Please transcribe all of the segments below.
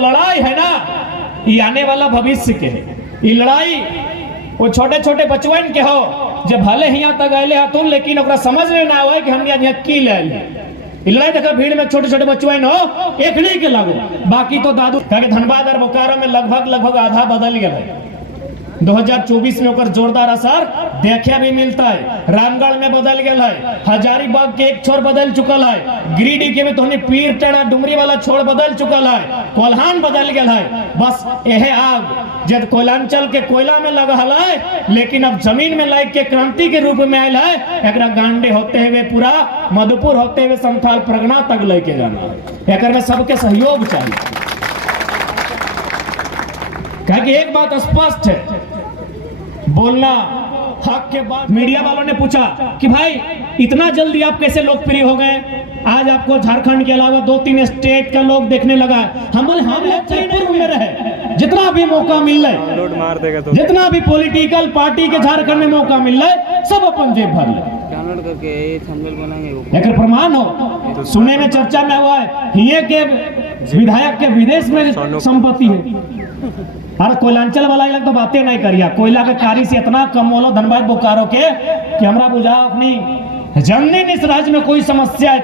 लड़ाई है ना, ये आने वाला भविष्य के है। ये लड़ाई वो छोटे छोटे बचवन के हो जब भले यहाँ तक आए तुम, लेकिन ओकरा समझ में ना आवे कि हमने यहाँ की ले लड़ाई देखा भीड़ में छोटे छोटे बचवन हो एक नहीं के लागू, बाकी तो दादू धनबाद और बोकारो में लगभग आधा बदल गया है। 2024 में ओकर जोरदार असर देखे भी मिलता है। रामगढ़ में बदल गया है, हजारीबाग के एक छोर बदल चुकल है, गिरिडीह के में तो पीर टेढ़ा डुमरी वाला छोर बदल चुकल है, कोल्हान बदल गया है। बस यह आग जब कोयलांचल के कोयला में लगा है, लेकिन अब जमीन में लाइक के क्रांति के रूप में आयल है। एक गांडे होते हुए पूरा मधुपुर होते हुए संथाल परगना तक लेके जाना, एक में सबके सहयोग चाहिए। कि एक बात स्पष्ट है, बोलना हक के बाद। मीडिया वालों ने पूछा कि भाई इतना जल्दी आप कैसे लोकप्रिय हो गए, आज आपको झारखंड के अलावा 2-3 स्टेट का लोग देखने लगा। हम बोले हम लोग में रहे, जितना भी मौका मिल रहा, जितना भी पॉलिटिकल पार्टी के झारखंड में मौका मिल रहा है, सब अपन जेब भर ले। एक प्रमाण हो, सुने में चर्चा में हुआ है ये के विधायक के विदेश में संपत्ति है। अरे कोयलांचल वाला लग तो बातें नहीं करिया, कोयला के कारी से इतना कम बोलो धनबाद बोकारो के कि हमरा बुझाओ अपनी जननी इस राज्य में कोई समस्या है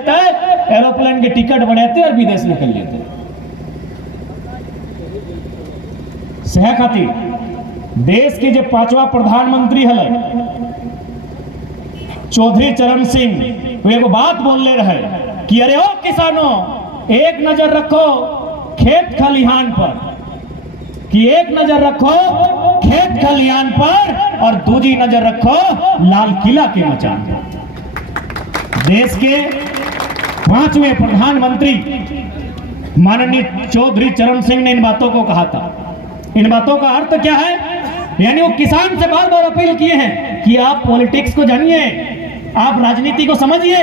एरोप्लेन के टिकट बढ़ाते और विदेश निकल लेते। सह खातिर देश के जो 5वां प्रधानमंत्री है चौधरी चरण सिंह, वो एक बात बोल रहे कि अरे ओ किसानों, एक नजर रखो खेत खलिहान पर, कि एक नजर रखो खेत खलिहान पर और दूसरी नजर रखो लाल किला के मचान पर। देश के 5वें प्रधानमंत्री माननीय चौधरी चरण सिंह ने इन बातों को कहा था। इन बातों का अर्थ क्या है, यानी वो किसान से बार बार अपील किए हैं कि आप पॉलिटिक्स को जानिए, आप राजनीति को समझिए,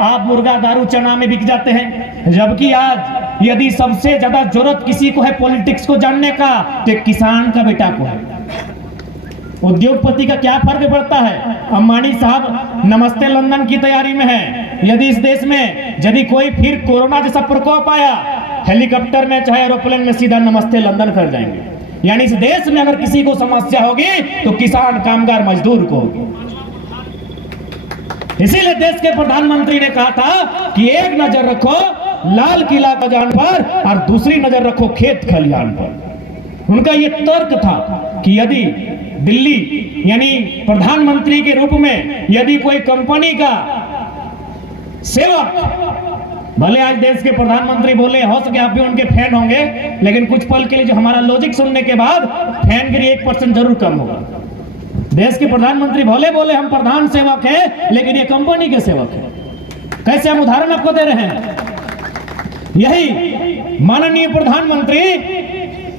आप मुर्गा दारू चना में बिक जाते हैं। जबकि आज यदि सबसे ज्यादा जरूरत किसी को है पॉलिटिक्स को जानने का, तो किसान का बेटा को है। उद्योगपति का क्या फर्क पड़ता है, अंबानी साहब नमस्ते लंदन की तैयारी में है। यदि इस देश में यदि कोई फिर कोरोना जैसा प्रकोप आया, हेलीकॉप्टर में चाहे एरोप्लेन में सीधा नमस्ते लंदन कर जाएंगे। यानी इस देश में अगर किसी को समस्या होगी तो किसान कामगार मजदूर को होगी। इसीलिए देश के प्रधानमंत्री ने कहा था कि एक नजर रखो लाल किला खजान पर और दूसरी नजर रखो खेत खलिहान पर। उनका यह तर्क था कि यदि दिल्ली यानी प्रधानमंत्री के रूप में यदि कोई कंपनी का सेवक, भले आज देश के प्रधानमंत्री बोले हो सके आप भी उनके फैन होंगे, लेकिन कुछ पल के लिए जो हमारा लॉजिक सुनने के बाद फैनगिरी 1% जरूर कम होगा। देश के प्रधानमंत्री बोले हम प्रधान सेवक है, लेकिन ये कंपनी के सेवक है। कैसे हम उदाहरण आपको दे रहे हैं, यही माननीय प्रधानमंत्री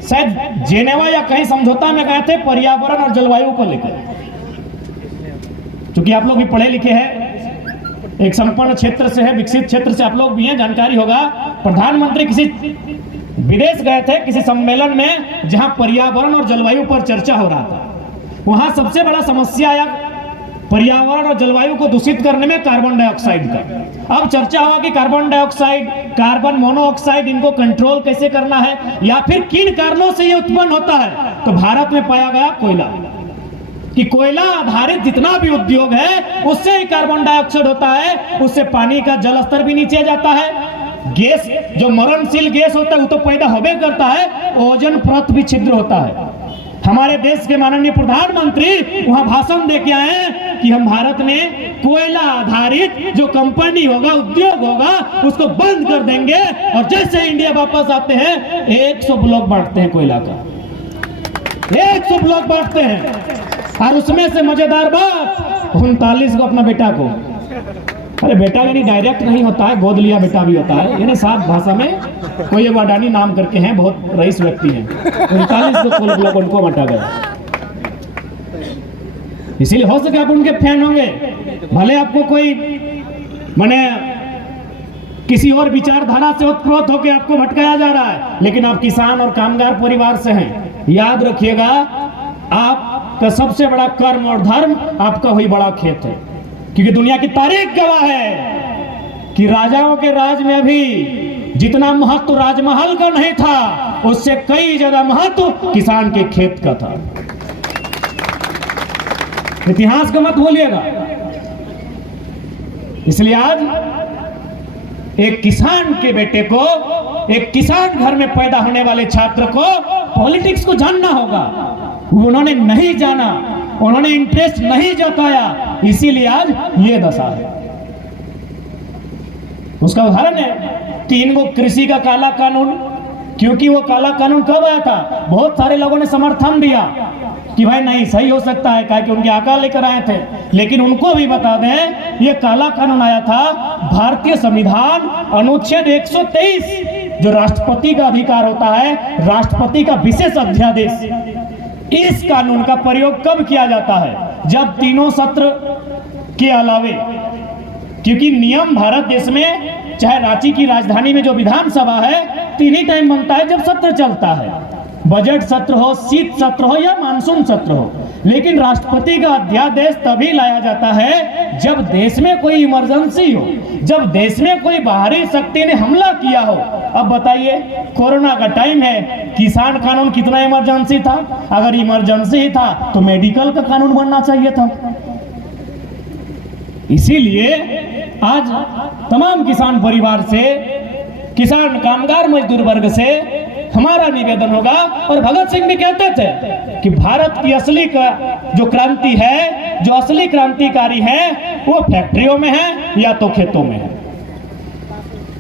शायद जेनेवा या कहीं समझौता में गए थे पर्यावरण और जलवायु को लेकर। क्योंकि आप लोग भी पढ़े लिखे हैं, एक संपन्न क्षेत्र से है, विकसित क्षेत्र से आप लोग भी हैं, जानकारी होगा। प्रधानमंत्री किसी विदेश गए थे किसी सम्मेलन में जहां पर्यावरण और जलवायु पर चर्चा हो रहा था। वहां सबसे बड़ा समस्या आया पर्यावरण और जलवायु को दूषित करने में कार्बन डाइऑक्साइड का। अब चर्चा हुआ कि कार्बन डाइऑक्साइड, कार्बन मोनोऑक्साइड, इनको कंट्रोल कैसे करना है या फिर किन कारणों से ये उत्पन्न होता है। तो भारत में पाया गया कोयला, कि कोयला आधारित जितना भी उद्योग है उससे ही कार्बन डाइऑक्साइड होता है, उससे पानी का जल स्तर भी नीचे जाता है। गैस जो मरणशील गैस होता है वो तो पैदा होबे करता है, ओजोन परत भी छिद्र होता है। हमारे देश के माननीय प्रधानमंत्री वहां भाषण दे के आए कि हम भारत में कोयला आधारित जो कंपनी होगा, उद्योग होगा, उसको बंद कर देंगे और जैसे इंडिया वापस आते हैं 100 ब्लॉक बांटते हैं कोयला का, 100 ब्लॉक बांटते हैं। और उसमें से मजेदार बात 39 को अपना बेटा को, अरे बेटा यानी डायरेक्ट नहीं होता है, गोद लिया बेटा भी होता है, यानी साफ भाषा में कोई वाडानी नाम करके हैं, बहुत रईस व्यक्ति हैं, 39 को कुल ब्लॉक उनको बांटा गया। इसीलिए हो सके आप उनके फैन होंगे, भले आपको कोई माने किसी और विचारधारा से उत्प्रोत होकर आपको भटकाया जा रहा है, लेकिन आप किसान और कामगार परिवार से हैं। याद रखिएगा, आपका सबसे बड़ा कर्म और धर्म आपका वही बड़ा खेत है, क्योंकि दुनिया की तारीख गवाह है कि राजाओं के राज में भी जितना महत्व राजमहल का नहीं था, उससे कई ज्यादा महत्व किसान के खेत का था। इतिहास का मत भूलिएगा। इसलिए आज एक किसान के बेटे को, एक किसान घर में पैदा होने वाले छात्र को पॉलिटिक्स को जानना होगा। उन्होंने नहीं जाना, उन्होंने इंटरेस्ट नहीं जताया, इसीलिए आज ये दशा है। उसका उदाहरण है 3 गो कृषि का काला कानून। क्योंकि वो काला कानून कब आया था, बहुत सारे लोगों ने समर्थन दिया कि भाई नहीं सही हो सकता है, क्या कि उनके आका लेकर आए थे। लेकिन उनको भी बता दें, ये काला कानून आया था भारतीय संविधान अनुच्छेद 123, जो राष्ट्रपति का अधिकार होता है, राष्ट्रपति का विशेष अध्यादेश। इस कानून का प्रयोग कब किया जाता है, जब तीनों सत्र के अलावे, क्योंकि नियम भारत देश में, चाहे रांची की राजधानी में जो विधानसभा है, 3 ही टाइम बनता है जब सत्र चलता है। बजट सत्र हो, शीत सत्र हो या मानसून सत्र हो। लेकिन राष्ट्रपति का अध्यादेश तभी लाया जाता है जब देश में कोई इमरजेंसी हो, जब देश में कोई बाहरी शक्ति ने हमला किया हो। अब बताइए, कोरोना का टाइम है, किसान कानून कितना इमरजेंसी था? अगर इमरजेंसी था तो मेडिकल का कानून बनना चाहिए था। इसीलिए आज तमाम किसान परिवार से, किसान कामगार मजदूर वर्ग से हमारा निवेदन होगा, और भगत सिंह भी कहते थे कि भारत की असली जो क्रांति है, जो असली क्रांतिकारी है, वो फैक्ट्रियों में है या तो खेतों में है।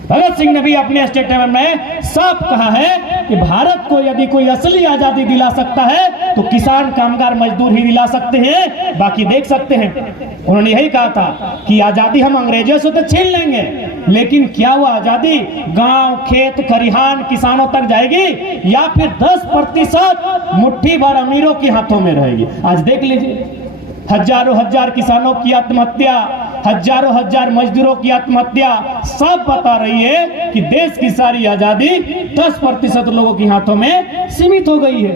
भगत सिंह ने भी अपने स्टेटमेंट में साफ कहा है कि भारत को यदि कोई असली आजादी दिला सकता है तो किसान कामगार मजदूर ही दिला सकते हैं, बाकी देख सकते हैं। उन्होंने यही कहा था कि आजादी हम अंग्रेजों से तो छीन लेंगे, लेकिन क्या वो आजादी गांव, खेत, खरिहान, किसानों तक जाएगी या फिर 10% मुट्ठी भर अमीरों के हाथों में रहेगी? आज देख लीजिए, हजारों हजार किसानों की आत्महत्या, हजारों हजार मजदूरों की आत्महत्या, सब बता रही है कि देश की सारी आजादी 10% लोगों के हाथों में सीमित हो गई है।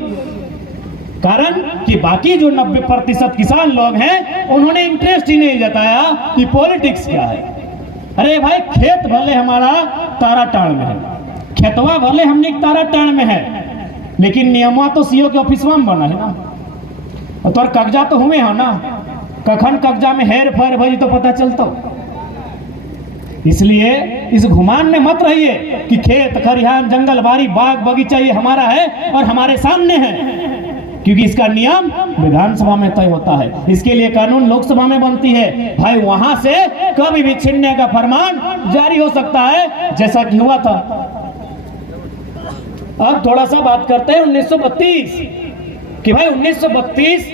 कारण कि बाकी जो 90% किसान लोग हैं, उन्होंने इंटरेस्ट ही नहीं जताया कि पॉलिटिक्स क्या है। अरे भाई, खेत भले हमारा ताराटाण में है, खेतवा भले हमने ताराटाण में है, लेकिन नियमा तो सीओ के ऑफिस में बना है ना, तो कब्जा तो हुए हो ना, कखन कब्जा में हेर फेर भई तो पता चलता। इसलिए इस घुमान में मत रहिए कि खेत खरिहान जंगल बाड़ी बाग बगीचा ये हमारा है और हमारे सामने है, क्योंकि इसका नियम विधानसभा में तय होता है। इसके लिए कानून लोकसभा में बनती है। भाई, वहां से कभी भी छीनने का फरमान जारी हो सकता है, जैसा कि हुआ था। अब थोड़ा सा बात करते हैं 1932 कि भाई 1932